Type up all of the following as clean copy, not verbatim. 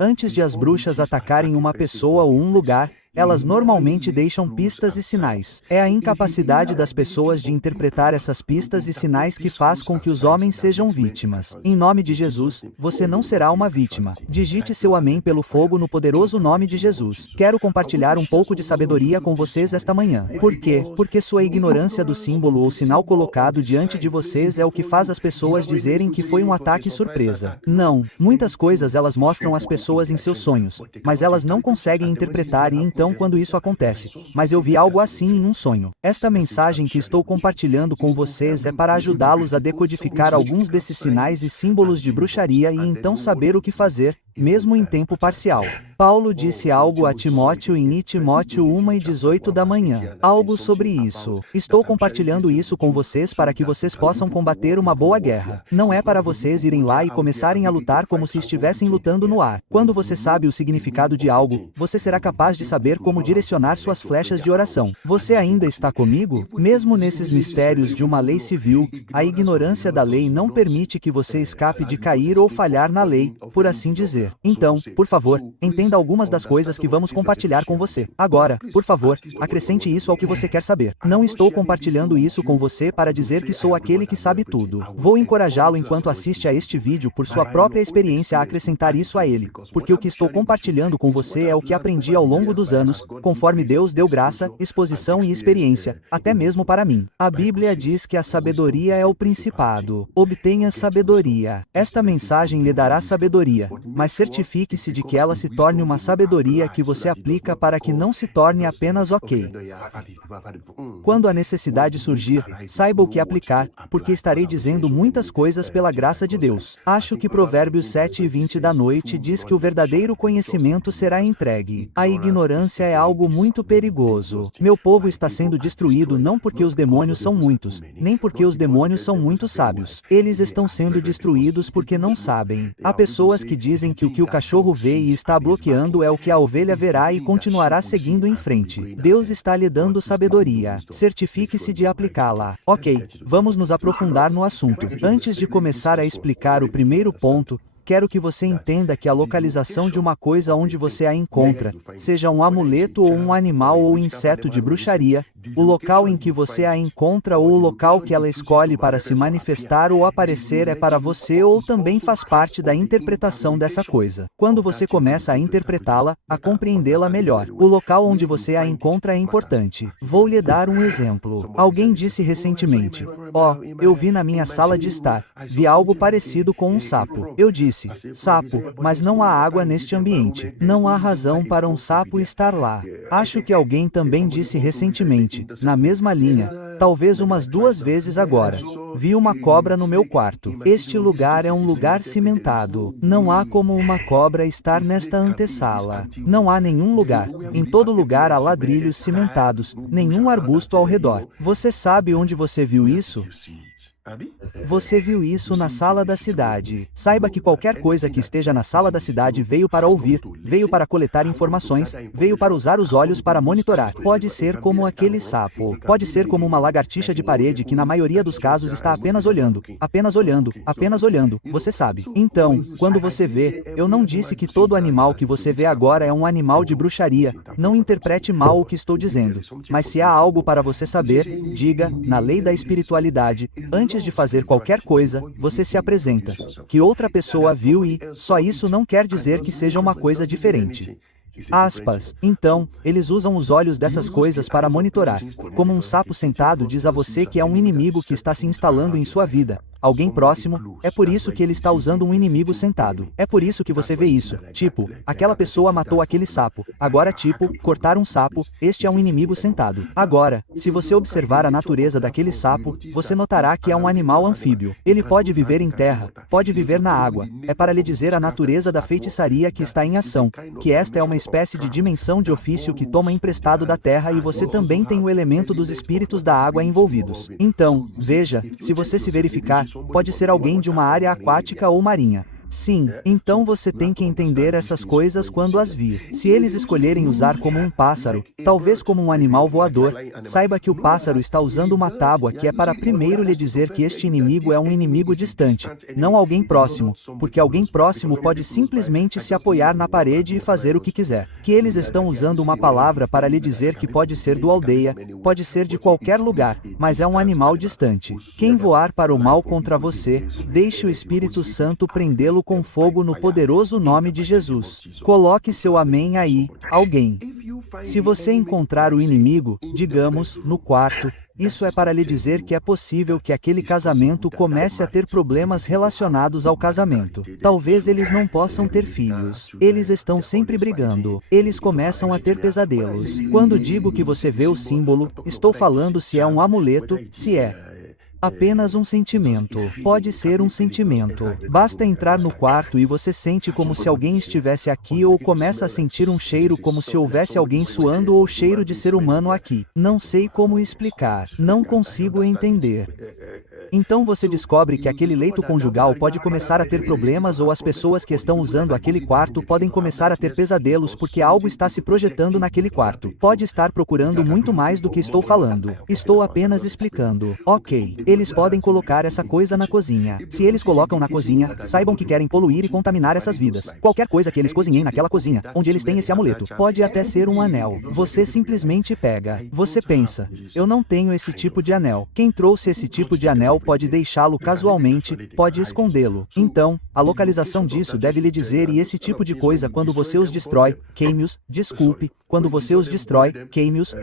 Antes de as bruxas atacarem uma pessoa ou um lugar, elas normalmente deixam pistas e sinais. É a incapacidade das pessoas de interpretar essas pistas e sinais que faz com que os homens sejam vítimas. Em nome de Jesus, você não será uma vítima. Digite seu amém pelo fogo no poderoso nome de Jesus. Quero compartilhar um pouco de sabedoria com vocês esta manhã. Por quê? Porque sua ignorância do símbolo ou sinal colocado diante de vocês é o que faz as pessoas dizerem que foi um ataque surpresa. Não, muitas coisas elas mostram às pessoas em seus sonhos, mas elas não conseguem interpretar e então quando isso acontece. Mas eu vi algo assim em um sonho. Esta mensagem que estou compartilhando com vocês é para ajudá-los a decodificar alguns desses sinais e símbolos de bruxaria e então saber o que fazer, mesmo em tempo parcial. Paulo disse algo a Timóteo em Timóteo 1:18 da manhã. Algo sobre isso. Estou compartilhando isso com vocês para que vocês possam combater uma boa guerra. Não é para vocês irem lá e começarem a lutar como se estivessem lutando no ar. Quando você sabe o significado de algo, você será capaz de saber como direcionar suas flechas de oração. Você ainda está comigo? Mesmo nesses mistérios de uma lei civil, a ignorância da lei não permite que você escape de cair ou falhar na lei, por assim dizer. Então, por favor, entenda algumas das coisas que vamos compartilhar com você. Agora, por favor, acrescente isso ao que você quer saber. Não estou compartilhando isso com você para dizer que sou aquele que sabe tudo. Vou encorajá-lo enquanto assiste a este vídeo por sua própria experiência a acrescentar isso a ele, porque o que estou compartilhando com você é o que aprendi ao longo dos anos, conforme Deus deu graça, exposição e experiência, até mesmo para mim. A Bíblia diz que a sabedoria é o principado. Obtenha sabedoria. Esta mensagem lhe dará sabedoria, mas certifique-se de que ela se torne uma sabedoria que você aplica para que não se torne apenas ok. Quando a necessidade surgir, saiba o que aplicar, porque estarei dizendo muitas coisas pela graça de Deus. Acho que Provérbios 7:20 da noite diz que o verdadeiro conhecimento será entregue. A ignorância é algo muito perigoso. Meu povo está sendo destruído não porque os demônios são muitos, nem porque os demônios são muito sábios. Eles estão sendo destruídos porque não sabem. Há pessoas que dizem que o que o cachorro vê e está bloqueando é o que a ovelha verá e continuará seguindo em frente. Deus está lhe dando sabedoria. Certifique-se de aplicá-la. Ok, vamos nos aprofundar no assunto. Antes de começar a explicar o primeiro ponto, quero que você entenda que a localização de uma coisa onde você a encontra, seja um amuleto ou um animal ou inseto de bruxaria, o local em que você a encontra ou o local que ela escolhe para se manifestar ou aparecer é para você ou também faz parte da interpretação dessa coisa. Quando você começa a interpretá-la, a compreendê-la melhor, o local onde você a encontra é importante. Vou lhe dar um exemplo. Alguém disse recentemente: eu vi na minha sala de estar, vi algo parecido com um sapo. Eu disse: sapo, mas não há água neste ambiente. Não há razão para um sapo estar lá. Acho que alguém também disse recentemente, na mesma linha, talvez umas 2 vezes agora: vi uma cobra no meu quarto. Este lugar é um lugar cimentado. Não há como uma cobra estar nesta antessala. Não há nenhum lugar. Em todo lugar há ladrilhos cimentados, nenhum arbusto ao redor. Você sabe onde você viu isso? Você viu isso na sala da cidade. Saiba que qualquer coisa que esteja na sala da cidade veio para ouvir, veio para coletar informações, veio para usar os olhos para monitorar. Pode ser como aquele sapo. Pode ser como uma lagartixa de parede que na maioria dos casos está apenas olhando, apenas olhando, apenas olhando, você sabe. Então, quando você vê, eu não disse que todo animal que você vê agora é um animal de bruxaria. Não interprete mal o que estou dizendo. Mas se há algo para você saber, diga, na lei da espiritualidade, antes de fazer qualquer coisa, você se apresenta. Que outra pessoa viu e, só isso não quer dizer que seja uma coisa diferente. Aspas. Então, eles usam os olhos dessas coisas para monitorar. Como um sapo sentado diz a você que é um inimigo que está se instalando em sua vida. Alguém próximo, é por isso que ele está usando um inimigo sentado. É por isso que você vê isso. Tipo, aquela pessoa matou aquele sapo. Agora tipo, cortar um sapo, este é um inimigo sentado. Agora, se você observar a natureza daquele sapo, você notará que é um animal anfíbio. Ele pode viver em terra, pode viver na água. É para lhe dizer a natureza da feitiçaria que está em ação, que esta é uma espécie de dimensão de ofício que toma emprestado da terra e você também tem o elemento dos espíritos da água envolvidos. Então, veja, se você se verificar, pode ser alguém de uma área aquática ou marinha. Sim, então você tem que entender essas coisas quando as vir. Se eles escolherem usar como um pássaro, talvez como um animal voador, saiba que o pássaro está usando uma tábua que é para primeiro lhe dizer que este inimigo é um inimigo distante, não alguém próximo, porque alguém próximo pode simplesmente se apoiar na parede e fazer o que quiser. Que eles estão usando uma palavra para lhe dizer que pode ser do aldeia, pode ser de qualquer lugar, mas é um animal distante. Quem voar para o mal contra você, deixe o Espírito Santo prendê-lo com fogo no poderoso nome de Jesus. Coloque seu amém aí, alguém. Se você encontrar o inimigo, digamos, no quarto, isso é para lhe dizer que é possível que aquele casamento comece a ter problemas relacionados ao casamento. Talvez eles não possam ter filhos. Eles estão sempre brigando. Eles começam a ter pesadelos. Quando digo que você vê o símbolo, estou falando se é um amuleto, se é apenas um sentimento. Pode ser um sentimento. Basta entrar no quarto e você sente como se alguém estivesse aqui ou começa a sentir um cheiro como se houvesse alguém suando ou cheiro de ser humano aqui. Não sei como explicar. Não consigo entender. Então você descobre que aquele leito conjugal pode começar a ter problemas ou as pessoas que estão usando aquele quarto podem começar a ter pesadelos porque algo está se projetando naquele quarto. Pode estar procurando muito mais do que estou falando. Estou apenas explicando. Ok. Eles podem colocar essa coisa na cozinha. Se eles colocam na cozinha, saibam que querem poluir e contaminar essas vidas. Qualquer coisa que eles cozinhem naquela cozinha, onde eles têm esse amuleto, pode até ser um anel. Você simplesmente pega. Você pensa, eu não tenho esse tipo de anel. Quem trouxe esse tipo de anel pode deixá-lo casualmente, pode escondê-lo. Então, a localização disso deve lhe dizer e esse tipo de coisa quando você os destrói, queime-os, desculpe, quando você os destrói, queime-os,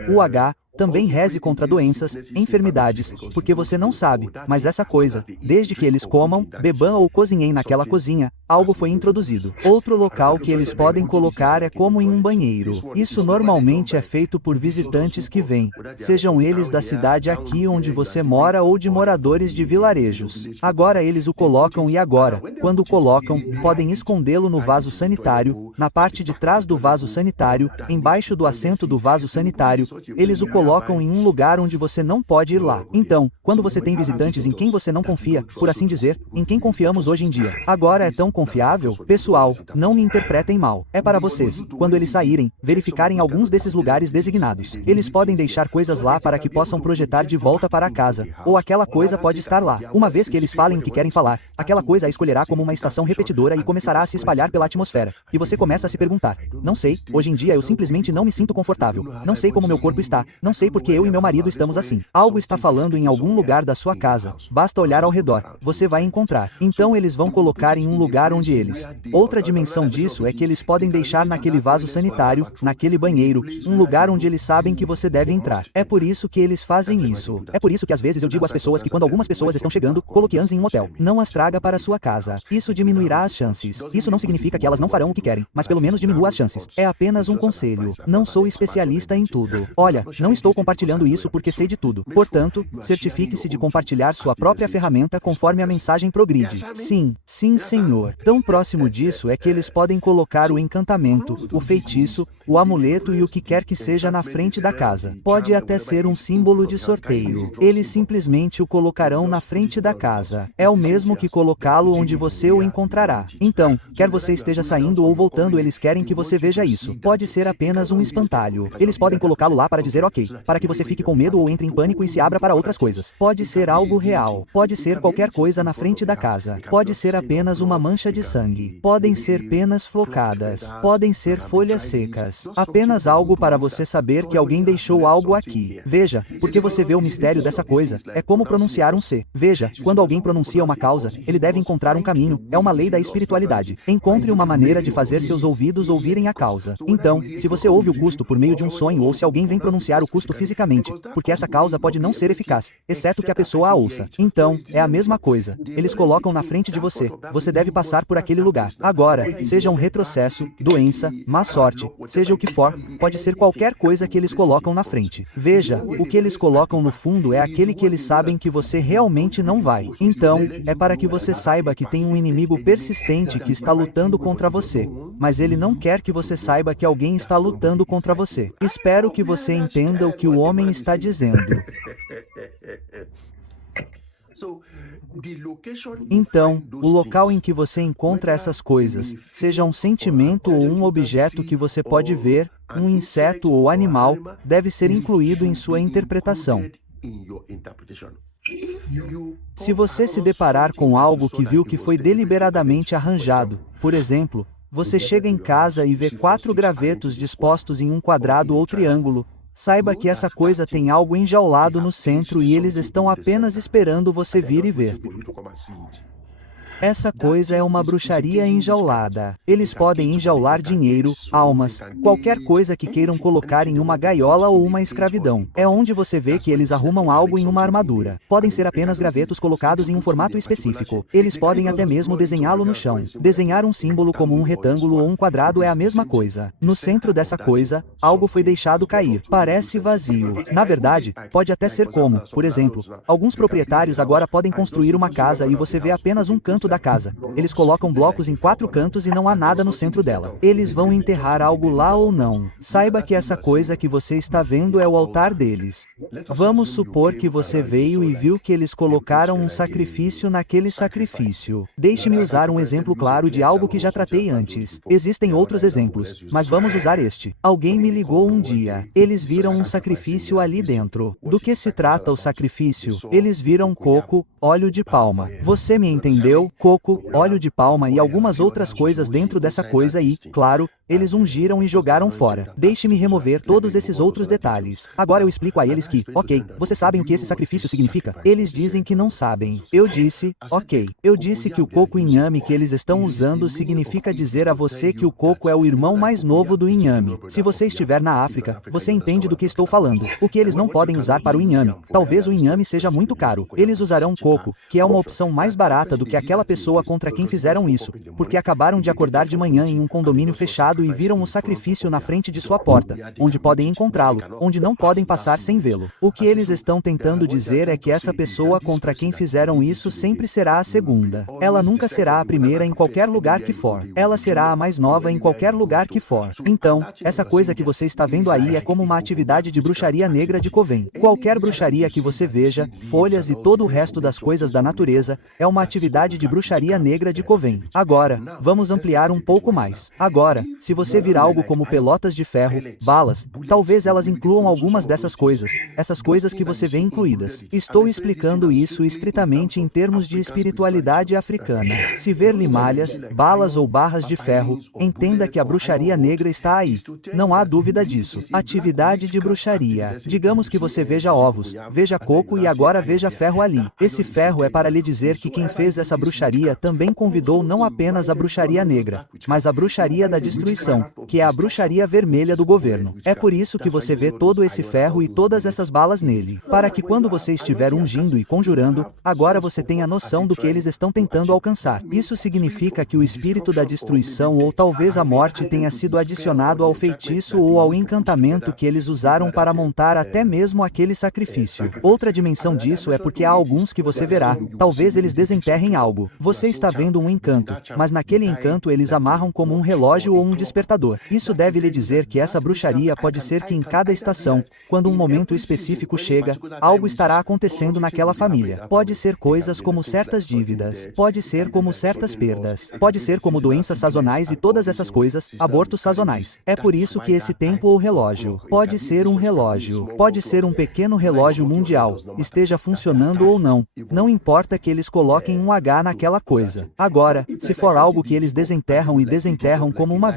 também reze contra doenças, enfermidades, porque você não sabe, mas essa coisa, desde que eles comam, bebam ou cozinhem naquela cozinha, algo foi introduzido. Outro local que eles podem colocar é como em um banheiro. Isso normalmente é feito por visitantes que vêm, sejam eles da cidade aqui onde você mora ou de moradores de vilarejos. Agora eles o colocam e agora, quando o colocam, podem escondê-lo no vaso sanitário, na parte de trás do vaso sanitário, embaixo do assento do vaso sanitário, eles o colocam em um lugar onde você não pode ir lá. Então, quando você tem visitantes em quem você não confia, por assim dizer, em quem confiamos hoje em dia, agora é tão confiável? Pessoal, não me interpretem mal. É para vocês, quando eles saírem, verificarem alguns desses lugares designados. Eles podem deixar coisas lá para que possam projetar de volta para casa, ou aquela coisa pode estar lá. Uma vez que eles falem o que querem falar, aquela coisa a escolherá como uma estação repetidora e começará a se espalhar pela atmosfera. E você começa a se perguntar, não sei, hoje em dia eu simplesmente não me sinto confortável. Não sei como meu corpo está, não sei porque eu e meu marido estamos assim. Algo está falando em algum lugar da sua casa. Basta olhar ao redor. Você vai encontrar. Então eles vão colocar em um lugar onde eles. Outra dimensão disso é que eles podem deixar naquele vaso sanitário, naquele banheiro, um lugar onde eles sabem que você deve entrar. É por isso que eles fazem isso. É por isso que às vezes eu digo às pessoas que quando algumas pessoas estão chegando, coloque-as em um hotel. Não as traga para sua casa. Isso diminuirá as chances. Isso não significa que elas não farão o que querem, mas pelo menos diminua as chances. É apenas um conselho. Não sou especialista em tudo. Olha, não estou compartilhando isso porque sei de tudo. Portanto, certifique-se de compartilhar sua própria ferramenta conforme a mensagem progride. Sim, sim, senhor. Tão próximo disso é que eles podem colocar o encantamento, o feitiço, o amuleto e o que quer que seja na frente da casa. Pode até ser um símbolo de sorteio. Eles simplesmente o colocarão na frente da casa. É o mesmo que colocá-lo onde você o encontrará. Então, quer você esteja saindo ou voltando, eles querem que você veja isso. Pode ser apenas um espantalho. Eles podem colocá-lo lá para dizer ok, para que você fique com medo ou entre em pânico e se abra para outras coisas. Pode ser algo real. Pode ser qualquer coisa na frente da casa. Pode ser apenas uma mancha de sangue. Podem ser penas flocadas. Podem ser folhas secas. Apenas algo para você saber que alguém deixou algo aqui. Veja, porque você vê o mistério dessa coisa. É como pronunciar um C. Veja, quando alguém pronuncia uma causa, ele deve encontrar um caminho. É uma lei da espiritualidade. Encontre uma maneira de fazer seus ouvidos ouvirem a causa. Então, se você ouve o custo por meio de um sonho ou se alguém vem pronunciar o custo fisicamente, porque essa causa pode não ser eficaz, exceto que a pessoa a ouça. Então, é a mesma coisa. Eles colocam na frente de você. Você deve passar por aquele lugar. Agora, seja um retrocesso, doença, má sorte, seja o que for, pode ser qualquer coisa que eles colocam na frente. Veja, o que eles colocam no fundo é aquele que eles sabem que você realmente não vai. Então, é para que você saiba que tem um inimigo persistente que está lutando contra você, mas ele não quer que você saiba que alguém está lutando contra você. Espero que você entenda o que o homem está dizendo. Então, o local em que você encontra essas coisas, seja um sentimento ou um objeto que você pode ver, um inseto ou animal, deve ser incluído em sua interpretação. Se você se deparar com algo que viu que foi deliberadamente arranjado, por exemplo, você chega em casa e vê 4 gravetos dispostos em um quadrado ou triângulo, saiba que essa coisa tem algo enjaulado no centro e eles estão apenas esperando você vir e ver. Essa coisa é uma bruxaria enjaulada. Eles podem enjaular dinheiro, almas, qualquer coisa que queiram colocar em uma gaiola ou uma escravidão. É onde você vê que eles arrumam algo em uma armadura. Podem ser apenas gravetos colocados em um formato específico. Eles podem até mesmo desenhá-lo no chão. Desenhar um símbolo como um retângulo ou um quadrado é a mesma coisa. No centro dessa coisa, algo foi deixado cair. Parece vazio. Na verdade, pode até ser como, por exemplo, alguns proprietários agora podem construir uma casa e você vê apenas um canto da casa. Eles colocam blocos em 4 cantos e não há nada no centro dela. Eles vão enterrar algo lá ou não. Saiba que essa coisa que você está vendo é o altar deles. Vamos supor que você veio e viu que eles colocaram um sacrifício naquele sacrifício. Deixe-me usar um exemplo claro de algo que já tratei antes. Existem outros exemplos, mas vamos usar este. Alguém me ligou um dia. Eles viram um sacrifício ali dentro. Do que se trata o sacrifício? Eles viram coco, óleo de palma. Você me entendeu? Coco, óleo de palma e algumas outras coisas dentro dessa coisa e, claro, eles ungiram e jogaram fora. Deixe-me remover todos esses outros detalhes. Agora eu explico a eles que, ok, vocês sabem o que esse sacrifício significa? Eles dizem que não sabem. Eu disse, ok. Eu disse que o coco inhame que eles estão usando significa dizer a você que o coco é o irmão mais novo do inhame. Se você estiver na África, você entende do que estou falando. O que eles não podem usar para o inhame. Talvez o inhame seja muito caro. Eles usarão coco, que é uma opção mais barata do que aquela pessoa contra quem fizeram isso, porque acabaram de acordar de manhã em um condomínio fechado e viram o sacrifício na frente de sua porta, onde podem encontrá-lo, onde não podem passar sem vê-lo. O que eles estão tentando dizer é que essa pessoa contra quem fizeram isso sempre será a segunda. Ela nunca será a primeira em qualquer lugar que for. Ela será a mais nova em qualquer lugar que for. Então, essa coisa que você está vendo aí é como uma atividade de bruxaria negra de Coven. Qualquer bruxaria que você veja, folhas e todo o resto das coisas da natureza, é uma atividade de bruxaria negra de Coven. Agora, vamos ampliar um pouco mais. Agora, se você vir algo como pelotas de ferro, balas, talvez elas incluam algumas dessas coisas, essas coisas que você vê incluídas. Estou explicando isso estritamente em termos de espiritualidade africana. Se ver limalhas, balas ou barras de ferro, entenda que a bruxaria negra está aí. Não há dúvida disso. Atividade de bruxaria. Digamos que você veja ovos, veja coco e agora veja ferro ali. Esse ferro é para lhe dizer que quem fez essa bruxaria também convidou não apenas a bruxaria negra, mas a bruxaria da destruição, que é a bruxaria vermelha do governo. É por isso que você vê todo esse ferro e todas essas balas nele. Para que quando você estiver ungindo e conjurando, agora você tenha noção do que eles estão tentando alcançar. Isso significa que o espírito da destruição ou talvez a morte tenha sido adicionado ao feitiço ou ao encantamento que eles usaram para montar até mesmo aquele sacrifício. Outra dimensão disso é porque há alguns que você verá, talvez eles desenterrem algo. Você está vendo um encanto, mas naquele encanto eles amarram como um relógio ou um despertador. Isso deve lhe dizer que essa bruxaria pode ser que em cada estação, quando um momento específico chega, algo estará acontecendo naquela família. Pode ser coisas como certas dívidas, pode ser como certas perdas, pode ser como doenças sazonais e todas essas coisas, abortos sazonais. É por isso que esse tempo ou relógio, pode ser um relógio, pode ser um pequeno relógio mundial, esteja funcionando ou não, não importa que eles coloquem um H naquela coisa. Agora, se for algo que eles desenterram e desenterram como uma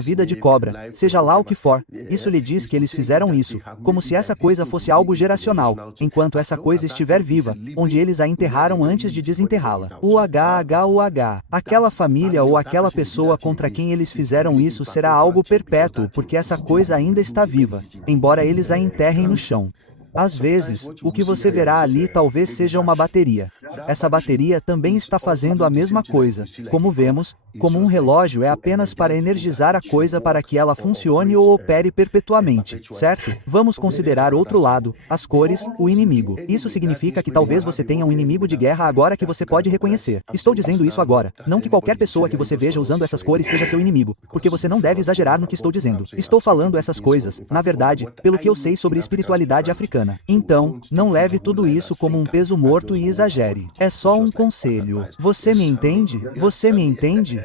vida de cobra, seja lá o que for, isso lhe diz que eles fizeram isso, como se essa coisa fosse algo geracional, enquanto essa coisa estiver viva, onde eles a enterraram antes de desenterrá-la. O H. Aquela família ou aquela pessoa contra quem eles fizeram isso será algo perpétuo porque essa coisa ainda está viva, embora eles a enterrem no chão. Às vezes, o que você verá ali talvez seja uma bateria. Essa bateria também está fazendo a mesma coisa. Como vemos, como um relógio é apenas para energizar a coisa para que ela funcione ou opere perpetuamente, certo? Vamos considerar outro lado, as cores, o inimigo. Isso significa que talvez você tenha um inimigo de guerra agora que você pode reconhecer. Estou dizendo isso agora, não que qualquer pessoa que você veja usando essas cores seja seu inimigo, porque você não deve exagerar no que estou dizendo. Estou falando essas coisas, na verdade, pelo que eu sei sobre espiritualidade africana. Então, não leve tudo isso como um peso morto e exagere. É só um conselho. Você me entende? Você me entende?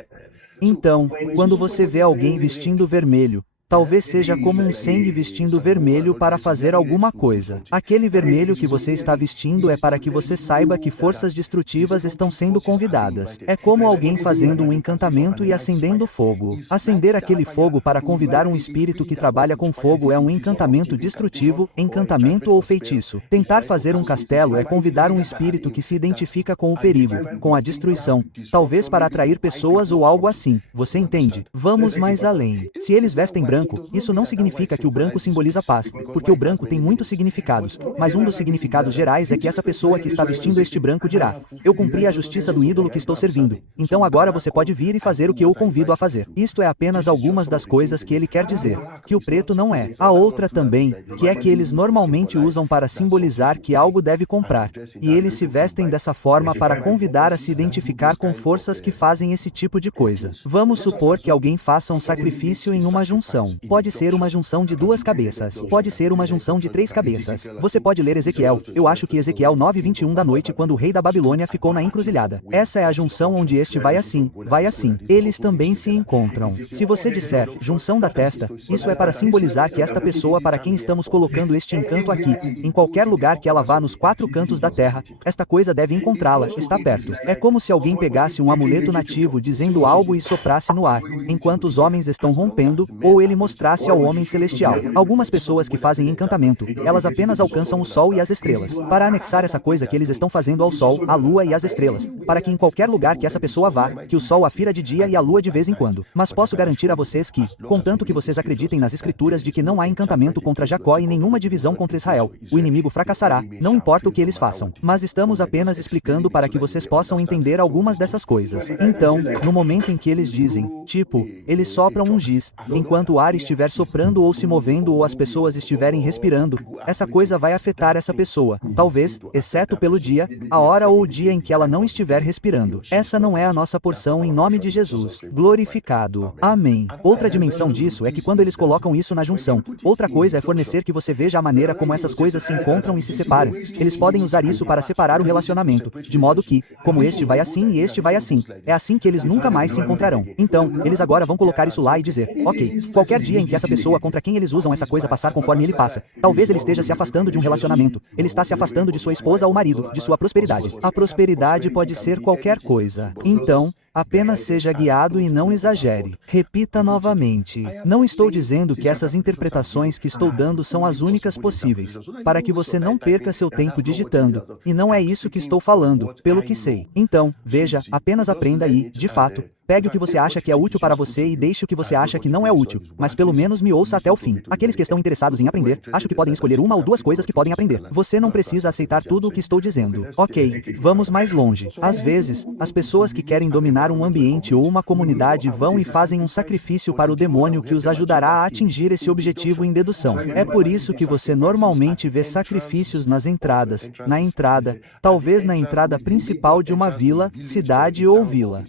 Então, quando você vê alguém vestindo vermelho, talvez seja como um sangue vestindo vermelho para fazer alguma coisa. Aquele vermelho que você está vestindo é para que você saiba que forças destrutivas estão sendo convidadas. É como alguém fazendo um encantamento e acendendo fogo. Acender aquele fogo para convidar um espírito que trabalha com fogo é um encantamento destrutivo, encantamento ou feitiço. Tentar fazer um castelo é convidar um espírito que se identifica com o perigo, com a destruição, talvez para atrair pessoas ou algo assim. Você entende? Vamos mais além. Se eles vestem branco, isso não significa que o branco simboliza paz, porque o branco tem muitos significados, mas um dos significados gerais é que essa pessoa que está vestindo este branco dirá: eu cumpri a justiça do ídolo que estou servindo, então agora você pode vir e fazer o que eu o convido a fazer. Isto é apenas algumas das coisas que ele quer dizer, que o preto não é. A outra também, que é que eles normalmente usam para simbolizar que algo deve comprar, e eles se vestem dessa forma para convidar a se identificar com forças que fazem esse tipo de coisa. Vamos supor que alguém faça um sacrifício em uma junção. Pode ser uma junção de 2 cabeças. Pode ser uma junção de 3 cabeças. Você pode ler Ezequiel. Eu acho que Ezequiel 9:21 da noite quando o rei da Babilônia ficou na encruzilhada. Essa é a junção onde este vai assim, vai assim. Eles também se encontram. Se você disser, junção da testa, isso é para simbolizar que esta pessoa para quem estamos colocando este encanto aqui, em qualquer lugar que ela vá nos 4 cantos da terra, esta coisa deve encontrá-la, está perto. É como se alguém pegasse um amuleto nativo dizendo algo e soprasse no ar, enquanto os homens estão rompendo, ou ele mostrasse ao homem celestial. Algumas pessoas que fazem encantamento, elas apenas alcançam o sol e as estrelas, para anexar essa coisa que eles estão fazendo ao sol, à lua e às estrelas, para que em qualquer lugar que essa pessoa vá, que o sol a fira de dia e a lua de vez em quando. Mas posso garantir a vocês que, contanto que vocês acreditem nas escrituras de que não há encantamento contra Jacó e nenhuma divisão contra Israel, o inimigo fracassará, não importa o que eles façam. Mas estamos apenas explicando para que vocês possam entender algumas dessas coisas. Então, no momento em que eles dizem, tipo, eles sopram um giz, enquanto o ar estiver soprando ou se movendo ou as pessoas estiverem respirando, essa coisa vai afetar essa pessoa, talvez, exceto pelo dia, a hora ou o dia em que ela não estiver respirando. Essa não é a nossa porção em nome de Jesus. Glorificado. Amém. Outra dimensão disso é que quando eles colocam isso na junção, outra coisa é fornecer que você veja a maneira como essas coisas se encontram e se separam. Eles podem usar isso para separar o relacionamento, de modo que, como este vai assim e este vai assim, é assim que eles nunca mais se encontrarão. Então, eles agora vão colocar isso lá e dizer, ok, qualquer dia em que essa pessoa contra quem eles usam essa coisa passar conforme ele passa, talvez ele esteja se afastando de um relacionamento, ele está se afastando de sua esposa ou marido, de sua prosperidade. A prosperidade pode ser qualquer coisa. Então, apenas seja guiado e não exagere. Repita novamente. Não estou dizendo que essas interpretações que estou dando são as únicas possíveis, para que você não perca seu tempo digitando, e não é isso que estou falando, pelo que sei. Então, veja, apenas aprenda e, de fato, pegue o que você acha que é útil para você e deixe o que você acha que não é útil, mas pelo menos me ouça até o fim. Aqueles que estão interessados em aprender, acho que podem escolher uma ou duas coisas que podem aprender. Você não precisa aceitar tudo o que estou dizendo. Ok, vamos mais longe. Às vezes, as pessoas que querem dominar um ambiente ou uma comunidade vão e fazem um sacrifício para o demônio que os ajudará a atingir esse objetivo em dedução. É por isso que você normalmente vê sacrifícios nas entradas, na entrada, talvez na entrada principal de uma vila, cidade ou vila.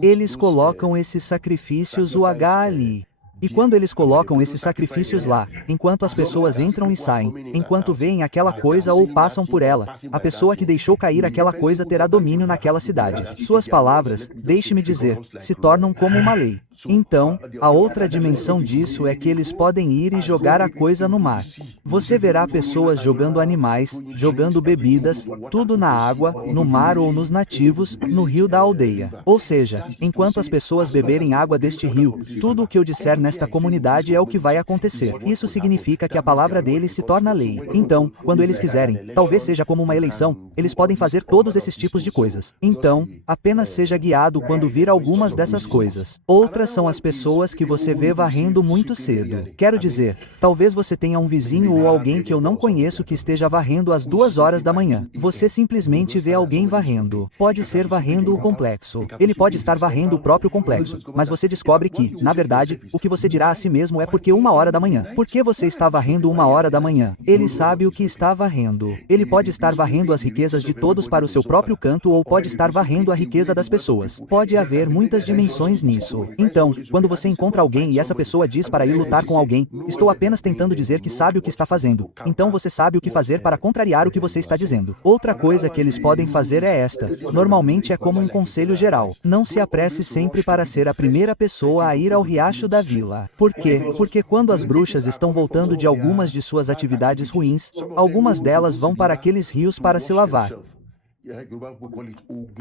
Eles colocam esses sacrifícios ali. E quando eles colocam esses sacrifícios lá, enquanto as pessoas entram e saem, enquanto veem aquela coisa ou passam por ela, a pessoa que deixou cair aquela coisa terá domínio naquela cidade. Suas palavras, deixe-me dizer, se tornam como uma lei. Então, a outra dimensão disso é que eles podem ir e jogar a coisa no mar. Você verá pessoas jogando animais, jogando bebidas, tudo na água, no mar ou nos nativos, no rio da aldeia. Ou seja, enquanto as pessoas beberem água deste rio, tudo o que eu disser nesta comunidade é o que vai acontecer. Isso significa que a palavra deles se torna lei. Então, quando eles quiserem, talvez seja como uma eleição, eles podem fazer todos esses tipos de coisas. Então, apenas seja guiado quando vir algumas dessas coisas. Outras Essas são as pessoas que você vê varrendo muito cedo. Quero dizer, talvez você tenha um vizinho ou alguém que eu não conheço que esteja varrendo às 2 horas da manhã. Você simplesmente vê alguém varrendo. Pode ser varrendo o complexo. Ele pode estar varrendo o próprio complexo, mas você descobre que, na verdade, o que você dirá a si mesmo é porque 1 hora da manhã. Por que você está varrendo 1 hora da manhã? Ele sabe o que está varrendo. Ele pode estar varrendo as riquezas de todos para o seu próprio canto ou pode estar varrendo a riqueza das pessoas. Pode haver muitas dimensões nisso. Então, quando você encontra alguém e essa pessoa diz para ir lutar com alguém, estou apenas tentando dizer que sabe o que está fazendo. Então você sabe o que fazer para contrariar o que você está dizendo. Outra coisa que eles podem fazer é esta. Normalmente é como um conselho geral. Não se apresse sempre para ser a primeira pessoa a ir ao riacho da vila. Por quê? Porque quando as bruxas estão voltando de algumas de suas atividades ruins, algumas delas vão para aqueles rios para se lavar.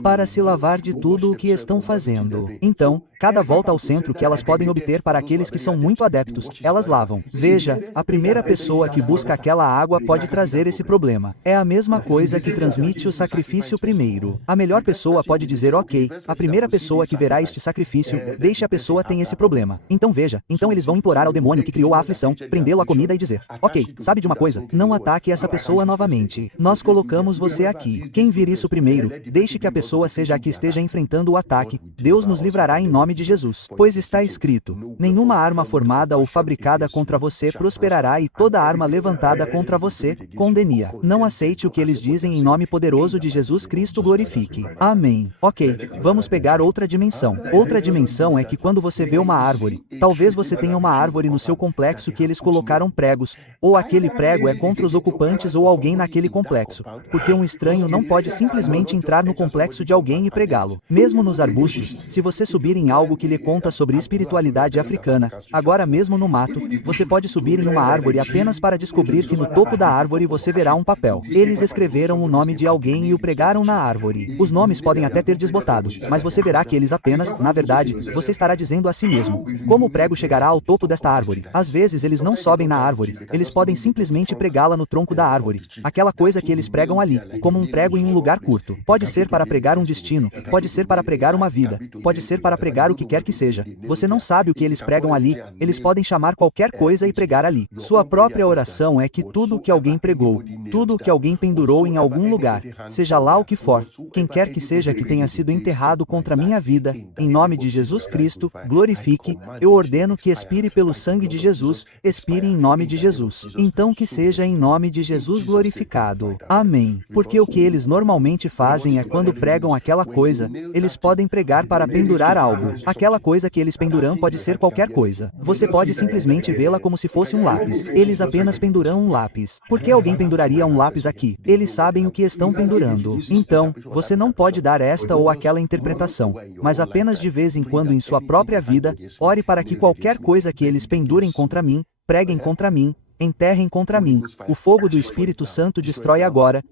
Para se lavar de tudo o que estão fazendo. Então, cada volta ao centro que elas podem obter para aqueles que são muito adeptos, elas lavam. Veja, a primeira pessoa que busca aquela água pode trazer esse problema. É a mesma coisa que transmite o sacrifício primeiro. A melhor pessoa pode dizer ok, a primeira pessoa que verá este sacrifício, deixe a pessoa tem esse problema. Então veja, então eles vão implorar ao demônio que criou a aflição, prendê-lo à comida e dizer, ok, sabe de uma coisa? Não ataque essa pessoa novamente. Nós colocamos você aqui. Quem vir isso primeiro, deixe que a pessoa seja a que esteja enfrentando o ataque, Deus nos livrará em nome de Jesus. Pois está escrito, nenhuma arma formada ou fabricada contra você prosperará e toda arma levantada contra você, condene-a. Não aceite o que eles dizem em nome poderoso de Jesus Cristo glorifique. Amém. Ok, vamos pegar outra dimensão. Outra dimensão é que quando você vê uma árvore, talvez você tenha uma árvore no seu complexo que eles colocaram pregos, ou aquele prego é contra os ocupantes ou alguém naquele complexo, porque um estranho não pode simplesmente entrar no complexo de alguém e pregá-lo. Mesmo nos arbustos, se você subir em algo que lhe conta sobre espiritualidade africana, agora mesmo no mato, você pode subir em uma árvore apenas para descobrir que no topo da árvore você verá um papel. Eles escreveram o nome de alguém e o pregaram na árvore. Os nomes podem até ter desbotado, mas você verá que eles apenas, na verdade, você estará dizendo a si mesmo, como o prego chegará ao topo desta árvore? Às vezes eles não sobem na árvore, eles podem simplesmente pregá-la no tronco da árvore. Aquela coisa que eles pregam ali, como um prego em um lugar curto. Pode ser para pregar um destino, pode ser para pregar uma vida, pode ser para pregar o que quer que seja. Você não sabe o que eles pregam ali, eles podem chamar qualquer coisa e pregar ali. Sua própria oração é que tudo o que alguém pregou, tudo o que alguém pendurou em algum lugar, seja lá o que for, quem quer que seja que tenha sido enterrado contra minha vida, em nome de Jesus Cristo, glorifique, eu ordeno que expire pelo sangue de Jesus, expire em nome de Jesus. Então que seja em nome de Jesus glorificado. Amém. Porque o que eles normalmente fazem é quando pregam aquela coisa, eles podem pregar para pendurar algo. Aquela coisa que eles penduram pode ser qualquer coisa. Você pode simplesmente vê-la como se fosse um lápis. Eles apenas penduram um lápis. Por que alguém penduraria um lápis aqui? Eles sabem o que estão pendurando. Então, você não pode dar esta ou aquela interpretação, mas apenas de vez em quando em sua própria vida, ore para que qualquer coisa que eles pendurem contra mim, preguem contra mim, enterrem contra mim. O fogo do Espírito Santo destrói agora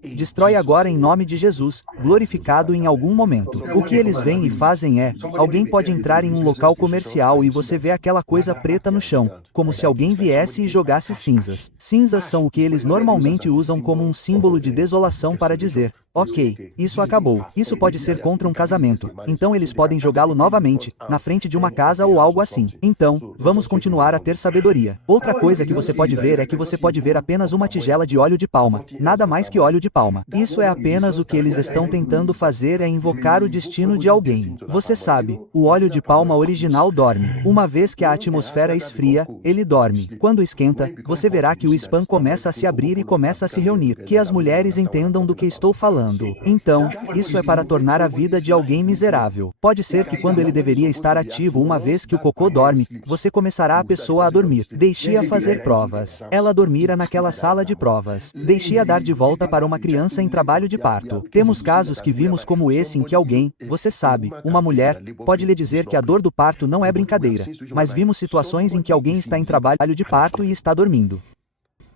em nome de Jesus, glorificado em algum momento. O que eles veem e fazem é, alguém pode entrar em um local comercial e você vê aquela coisa preta no chão, como se alguém viesse e jogasse cinzas. Cinzas são o que eles normalmente usam como um símbolo de desolação para dizer, ok, isso acabou. Isso pode ser contra um casamento, então eles podem jogá-lo novamente, na frente de uma casa ou algo assim. Então, vamos continuar a ter sabedoria. Outra coisa que você pode ver é que você pode ver apenas uma tigela de óleo de palma, nada mais que óleo de palma. Isso é apenas o que eles estão tentando fazer é invocar o destino de alguém. Você sabe, o óleo de palma original dorme. Uma vez que a atmosfera esfria, ele dorme. Quando esquenta, você verá que o spam começa a se abrir e começa a se reunir. Que as mulheres entendam do que estou falando. Então, isso é para tornar a vida de alguém miserável. Pode ser que quando ele deveria estar ativo uma vez que o cocô dorme, você começará a pessoa a dormir. Deixe-a fazer provas. Ela dormira naquela sala de provas. Deixe-a dar de volta para uma criança em trabalho de parto. Temos casos que vimos como esse em que alguém, você sabe, uma mulher, pode lhe dizer que a dor do parto não é brincadeira. Mas vimos situações em que alguém está em trabalho de parto e está dormindo.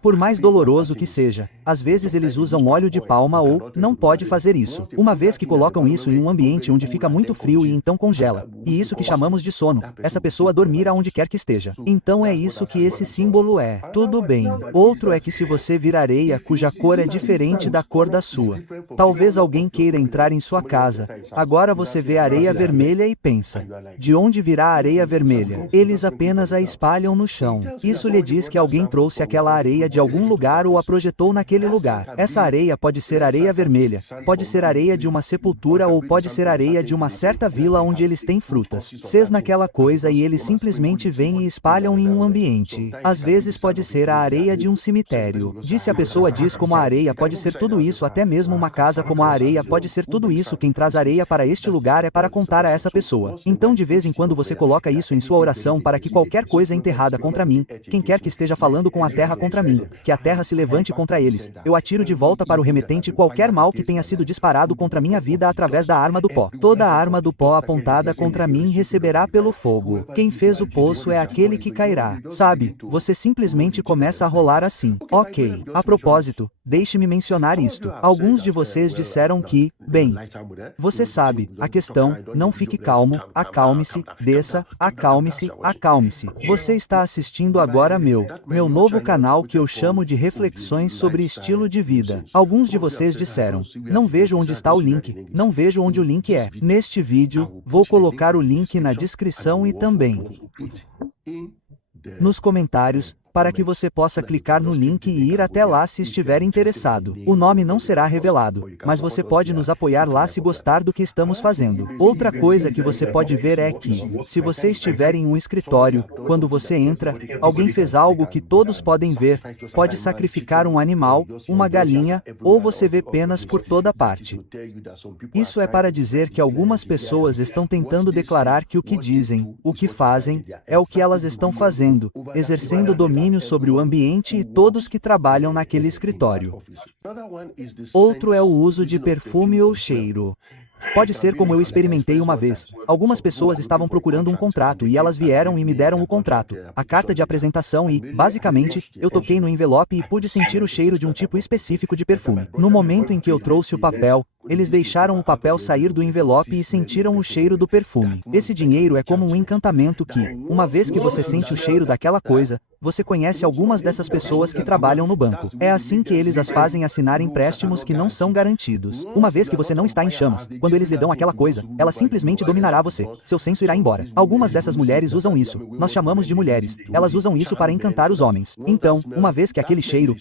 Por mais doloroso que seja, às vezes eles usam óleo de palma ou, não pode fazer isso. Uma vez que colocam isso em um ambiente onde fica muito frio e então congela, e isso que chamamos de sono, essa pessoa dormir aonde quer que esteja. Então é isso que esse símbolo é. Tudo bem. Outro é que se você vir areia cuja cor é diferente da cor da sua. Talvez alguém queira entrar em sua casa. Agora você vê areia vermelha e pensa: de onde virá a areia vermelha? Eles apenas a espalham no chão. Isso lhe diz que alguém trouxe aquela areia de algum lugar ou a projetou naquele lugar. Essa areia pode ser areia vermelha, pode ser areia de uma sepultura ou pode ser areia de uma certa vila onde eles têm frutas. Cês naquela coisa e eles simplesmente vêm e espalham em um ambiente. Às vezes pode ser a areia de um cemitério. Disse a pessoa diz como a areia pode ser tudo isso, até mesmo uma casa como a areia pode ser tudo isso. Quem traz areia para este lugar é para contar a essa pessoa. Então de vez em quando você coloca isso em sua oração para que qualquer coisa enterrada contra mim, quem quer que esteja falando com a terra contra mim, que a terra se levante contra eles, eu atiro de volta para o remetente qualquer mal que tenha sido disparado contra minha vida através da arma do pó. Toda a arma do pó apontada contra mim receberá pelo fogo. Quem fez o poço é aquele que cairá. Sabe, você simplesmente começa a rolar assim. Ok. A propósito, deixe-me mencionar isto. Alguns de vocês disseram que, bem, você sabe, a questão, não fique calmo, acalme-se, desça, acalme-se, acalme-se. Você está assistindo agora meu novo canal que eu chamo de Reflexões sobre Estilo de Vida. Alguns de vocês disseram: não vejo onde está o link, não vejo onde o link é. Neste vídeo, vou colocar o link na descrição e também nos comentários, para que você possa clicar no link e ir até lá se estiver interessado. O nome não será revelado, mas você pode nos apoiar lá se gostar do que estamos fazendo. Outra coisa que você pode ver é que, se você estiver em um escritório, quando você entra, alguém fez algo que todos podem ver, pode sacrificar um animal, uma galinha, ou você vê penas por toda parte. Isso é para dizer que algumas pessoas estão tentando declarar que o que dizem, o que fazem, é o que elas estão fazendo, exercendo domínio sobre o ambiente e todos que trabalham naquele escritório. Outro é o uso de perfume ou cheiro. Pode ser como eu experimentei uma vez. Algumas pessoas estavam procurando um contrato e elas vieram e me deram o contrato, a carta de apresentação e, basicamente, eu toquei no envelope e pude sentir o cheiro de um tipo específico de perfume. No momento em que eu trouxe o papel, eles deixaram o papel sair do envelope e sentiram o cheiro do perfume. Esse dinheiro é como um encantamento que, uma vez que você sente o cheiro daquela coisa, você conhece algumas dessas pessoas que trabalham no banco. É assim que eles as fazem assinar empréstimos que não são garantidos. Uma vez que você não está em chamas, quando eles lhe dão aquela coisa, ela simplesmente dominará você. Seu senso irá embora. Algumas dessas mulheres usam isso. Nós chamamos de mulheres. Elas usam isso para encantar os homens. Então, uma vez que aquele cheiro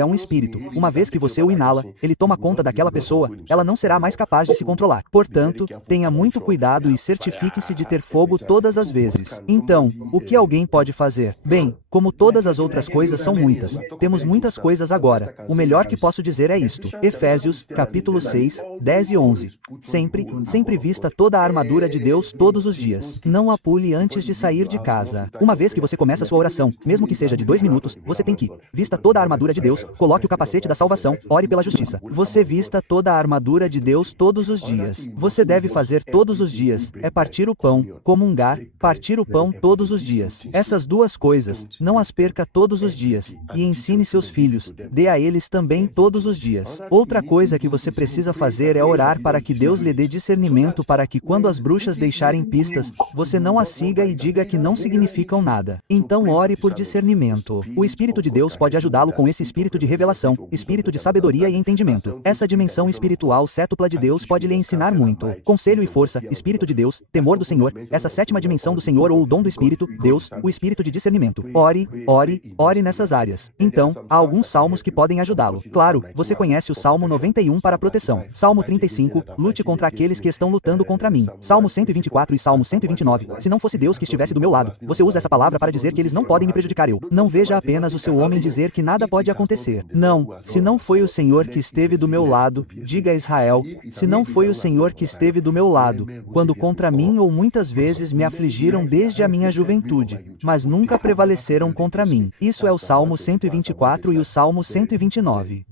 é um espírito. Uma vez que você o inala, ele toma conta daquela pessoa, ela não será mais capaz de se controlar. Portanto, tenha muito cuidado e certifique-se de ter fogo todas as vezes. Então, o que alguém pode fazer? Bem, como todas as outras coisas são muitas. Temos muitas coisas agora. O melhor que posso dizer é isto. Efésios, capítulo 6, 10 e 11. Sempre vista toda a armadura de Deus todos os dias. Não a pule antes de sair de casa. Uma vez que você começa a sua oração, mesmo que seja de 2 minutos, você tem que vista toda a armadura de Deus, coloque o capacete da salvação, ore pela justiça. Você vista toda a armadura de Deus todos os dias. Você deve fazer todos os dias, é partir o pão, comungar, partir o pão todos os dias. Essas duas coisas, não as perca todos os dias, e ensine seus filhos, dê a eles também todos os dias. Outra coisa que você precisa fazer é orar para que Deus lhe dê discernimento para que quando as bruxas deixarem pistas, você não as siga e diga que não significam nada. Então ore por discernimento. O Espírito de Deus pode ajudá-lo com esse espírito de revelação, espírito de sabedoria e entendimento. Essa dimensão espiritual cétupla de Deus pode lhe ensinar muito. Conselho e força, Espírito de Deus, temor do Senhor, essa sétima dimensão do Senhor ou o dom do Espírito, Deus, o Espírito de discernimento. Ore nessas áreas. Então, há alguns salmos que podem ajudá-lo. Claro, você conhece o Salmo 91 para proteção. Salmo 35, lute contra aqueles que estão lutando contra mim. Salmo 124 e Salmo 129, se não fosse Deus que estivesse do meu lado, você usa essa palavra para dizer que eles não podem me prejudicar. Eu não veja apenas o seu homem dizer que nada pode acontecer. Não, se não foi o Senhor que esteve do meu lado, diga a Israel, se não foi o Senhor que esteve do meu lado, quando contra mim ou muitas vezes me afligiram desde a minha juventude, mas nunca prevaleceram contra mim. Isso é o Salmo 124 e o Salmo 129.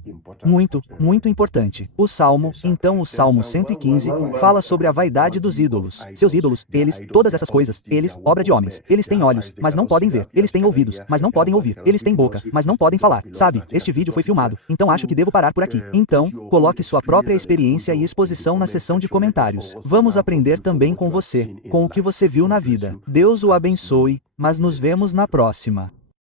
Muito importante. O Salmo 115, fala sobre a vaidade dos ídolos. Seus ídolos, todas essas coisas, obra de homens. Eles têm olhos, mas não podem ver. Eles têm ouvidos, mas não podem ouvir. Eles têm boca, mas não podem falar. Sabe, este vídeo foi filmado, então acho que devo parar por aqui. Então, coloque sua própria experiência e exposição na seção de comentários. Vamos aprender também com você, com o que você viu na vida. Deus o abençoe, mas nos vemos na próxima.